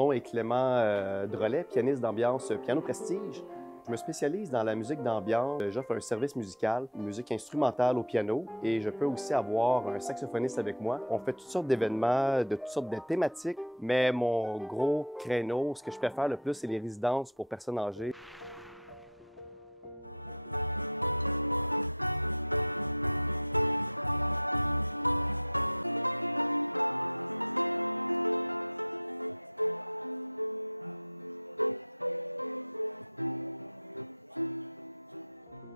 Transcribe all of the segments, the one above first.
nom est Clément Drolet, pianiste d'ambiance Piano Prestige. Je me spécialise dans la musique d'ambiance. J'offre un service musical, une musique instrumentale au piano et je peux aussi avoir un saxophoniste avec moi. On fait toutes sortes d'événements, de toutes sortes de thématiques, mais mon gros créneau, ce que je préfère le plus, c'est les résidences pour personnes âgées.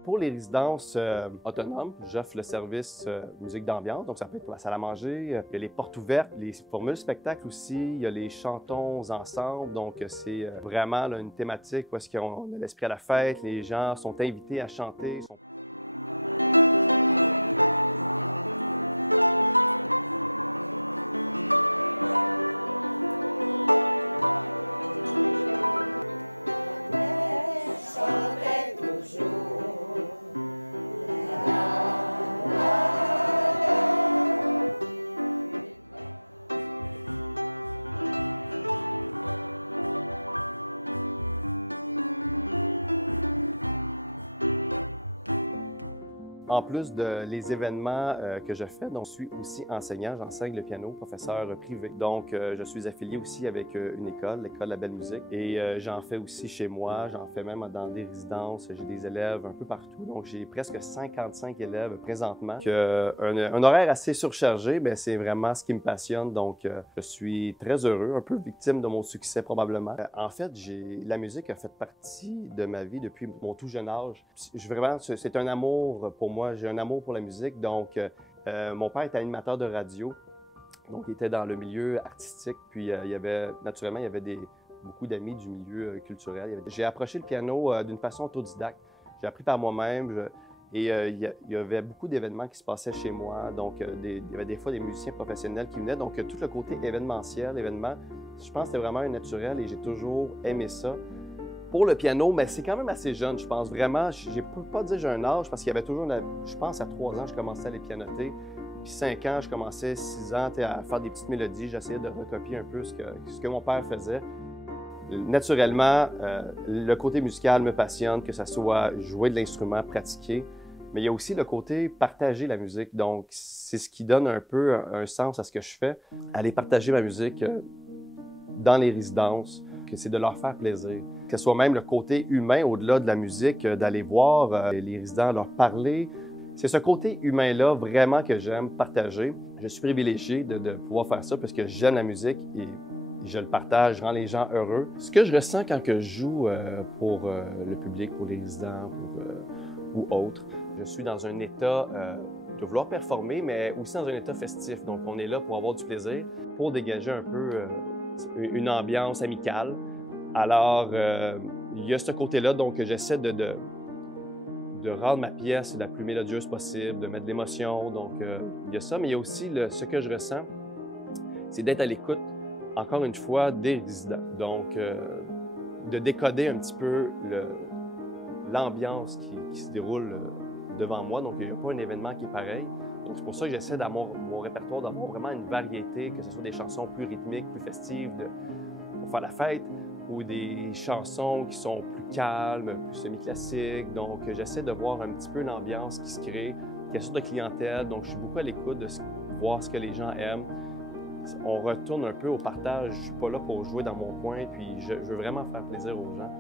Pour les résidences autonomes, j'offre le service musique d'ambiance, donc ça peut être pour la salle à manger, il y a les portes ouvertes, les formules spectacles aussi, il y a les chantons ensemble, donc c'est vraiment là, une thématique où est-ce qu'on a l'esprit à la fête, les gens sont invités à chanter. En plus de les événements que je fais, donc je suis aussi enseignant, j'enseigne le piano, professeur privé. Donc je suis affilié aussi avec une école, l'école La Belle Musique, et j'en fais aussi chez moi, j'en fais même dans des résidences, j'ai des élèves un peu partout, donc j'ai presque 55 élèves présentement. Un horaire assez surchargé, mais c'est vraiment ce qui me passionne, donc je suis très heureux, un peu victime de mon succès probablement. En fait, la musique a fait partie de ma vie depuis mon tout jeune âge. Vraiment, c'est un amour pour moi, j'ai un amour pour la musique. Donc, mon père était animateur de radio, donc il était dans le milieu artistique. Puis, naturellement, il y avait beaucoup d'amis du milieu culturel. J'ai approché le piano d'une façon autodidacte. J'ai appris par moi-même. Et il y avait beaucoup d'événements qui se passaient chez moi. Donc, il y avait des fois des musiciens professionnels qui venaient. Donc, tout le côté événementiel, événement, je pense que c'était vraiment un naturel et j'ai toujours aimé ça. Pour le piano, mais c'est quand même assez jeune, je pense vraiment. Je ne peux pas dire que j'ai un âge parce qu'il y avait toujours, je pense à 3 ans, je commençais à les pianoter. Puis 5 ans, je commençais 6 ans à faire des petites mélodies. J'essayais de recopier un peu ce que mon père faisait. Naturellement, le côté musical me passionne, que ce soit jouer de l'instrument, pratiquer. Mais il y a aussi le côté partager la musique. Donc, c'est ce qui donne un peu un sens à ce que je fais. Aller partager ma musique dans les résidences, que c'est de leur faire plaisir. Que ce soit même le côté humain au-delà de la musique, d'aller voir les résidents, leur parler. C'est ce côté humain-là vraiment que j'aime partager. Je suis privilégié de pouvoir faire ça parce que j'aime la musique et je le partage, je rends les gens heureux. Ce que je ressens quand que je joue pour le public, pour les résidents ou autres, je suis dans un état de vouloir performer, mais aussi dans un état festif. Donc, on est là pour avoir du plaisir, pour dégager un peu une ambiance amicale. Alors, il y a ce côté-là, donc j'essaie de rendre ma pièce la plus mélodieuse possible, de mettre de l'émotion. Donc, il y a ça, mais il y a aussi ce que je ressens, c'est d'être à l'écoute, encore une fois, des résidents. Donc, de décoder un petit peu l'ambiance qui se déroule devant moi. Donc, il n'y a pas un événement qui est pareil. Donc, c'est pour ça que j'essaie dans mon répertoire d'avoir vraiment une variété, que ce soit des chansons plus rythmiques, plus festives, pour faire la fête, ou des chansons qui sont plus calmes, plus semi-classiques. Donc, j'essaie de voir un petit peu l'ambiance qui se crée, quelle sorte de clientèle. Donc, je suis beaucoup à l'écoute de voir ce que les gens aiment. On retourne un peu au partage. Je ne suis pas là pour jouer dans mon coin, puis je veux vraiment faire plaisir aux gens.